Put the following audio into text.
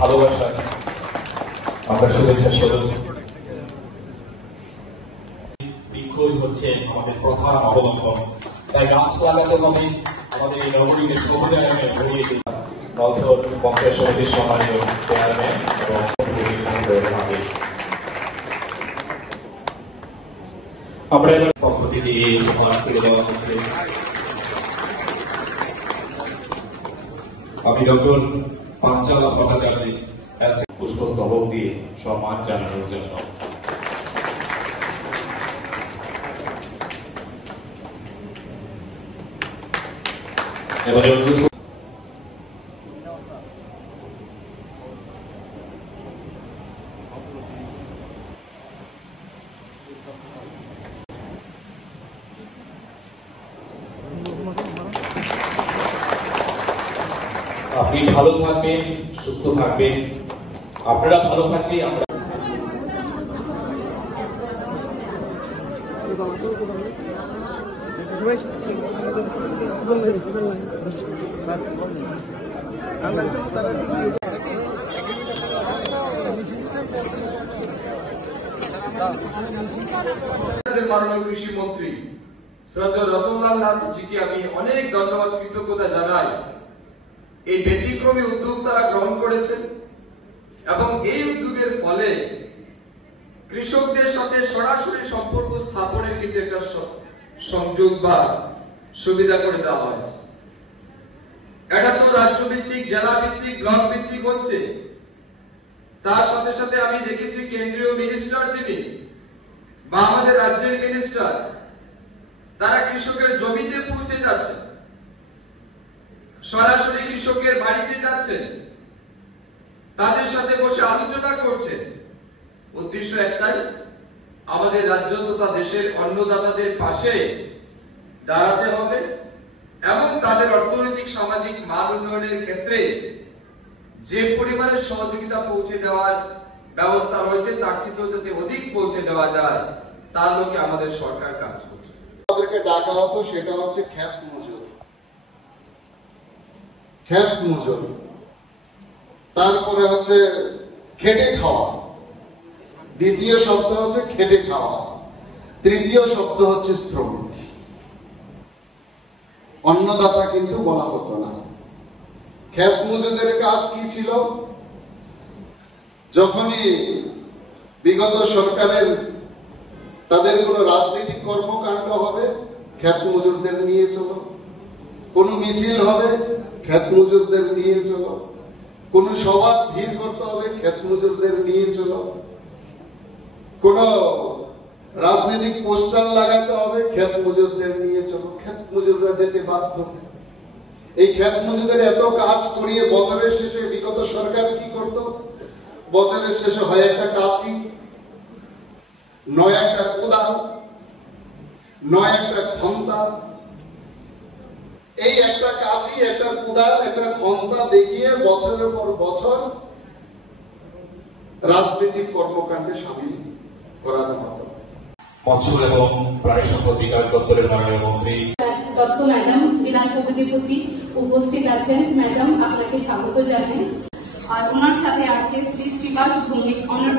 ভালোবাসা, আমরা শুভেচ্ছা স্বরূপ। বৃক্ষই হচ্ছে আমাদের প্রধান অবলম্বন, তাই গাছ লাগাতে হবে আমাদের এই নগরীকে সমুদায়নে ভরিয়ে দিতে। নলছর পঞ্চায়েত সমিতির সম্মানীয় চেয়ারম্যান এবং আমরা পক্ষ থেকে তুলে দেওয়া হচ্ছে। আমি ডক্টর পাঞ্চালা ভট্টাচার্য পুষ্পস্তবক দিয়ে সম্মান জানানোর জন্য এবারে আপনি ভালো থাকবেন, সুস্থ থাকবেন, আপনারা ভালো থাকলে আমরা মাননীয় কৃষি মন্ত্রী শ্রদ্ধেয় রতনলাল নাথজিকে আমি অনেক ধন্যবাদ কৃতজ্ঞতা জানাই। এই ব্যতিক্রমী উদ্যোগ তারা গ্রহণ করেছেন এবং এই উদ্যোগের ফলে কৃষকদের সাথে সরাসরি সম্পর্ক স্থাপনের কিন্তু একটা সংযোগ বা সুবিধা করে দেওয়া হয়। এটা তো রাজ্যভিত্তিক, জেলা ভিত্তিক, ব্লক ভিত্তিক হচ্ছে। তার সাথে সাথে আমি দেখেছি কেন্দ্রীয় মিনিস্টার যিনি বা আমাদের রাজ্যের মিনিস্টার, তারা কৃষকের জমিতে পৌঁছে যাচ্ছেন, সরাসরি কৃষকের বাড়িতে যাচ্ছেন, তাদের সাথে বসে আলোচনা করছেন। উদ্দেশ্য একটাই, আমাদের রাজ্য তথা দেশের অন্নদাতাদের পাশে দাঁড়াতে হবে এবং তাদের অর্থনৈতিক সামাজিক মান উন্নয়নের ক্ষেত্রে যে পরিমাণে সহযোগিতা পৌঁছে দেওয়ার ব্যবস্থা রয়েছে তার চেয়েও যাতে অধিক পৌঁছে দেওয়া যায় তার লক্ষ্যে আমাদের সরকার কাজ করছে। আমাদেরকে ডাকা হতো সেটা হচ্ছে খ্যাত মজুর, খ্যাত মজুর, তারপরে হচ্ছে খেটে খাওয়া, দ্বিতীয় শব্দ হচ্ছে খেটে খাওয়া, তৃতীয় শব্দ হচ্ছে শ্রমিক। অন্নদাতা কিন্তু বলা হতো না। খ্যাত মজুরদের কাজ কি ছিল? যখনই বিগত সরকারের তাদের কোন রাজনৈতিক কর্মকাণ্ড হবে, খ্যাত মজুরদের নিয়ে চলো। কোন মিছিল হবে, খ্যাত মজুরদের নিয়ে চলো। কোন সভা ভিড় করতে হবে, খ্যাত মজুরদের নিয়ে চলো। কোন রাজনৈতিক পোস্টার লাগাতে হবে, খ্যাত মজুরদের নিয়ে চলো। খ্যাত মজুররা যেতে বাধ্য। এই খ্যাত মজুরদের এত কাজ করিয়ে বছরের শেষে বিগত সরকার কি করত? বছরের শেষে হয় একটা কাঁচি, নয় একটা কোদাল, নয় একটা খন্তা। এই একটা কাঁচি, একটা কোদাল, একটা খন্তা দেখিয়ে বছরের পর বছর রাজনৈতিক কর্মকাণ্ডে সামিল করানো হতো। মৎস্য এবং প্রাণী সম্পদ বিকাশ দপ্তরের মাননীয় মন্ত্রী দত্ত ম্যাডাম শ্রীরাম প্রতিপতি উপস্থিত আছেন। ম্যাডাম আপনাকে স্বাগত জানাই। আর ওনার সাথে আছে শ্রী শ্রীবাস ভৌমিক অনার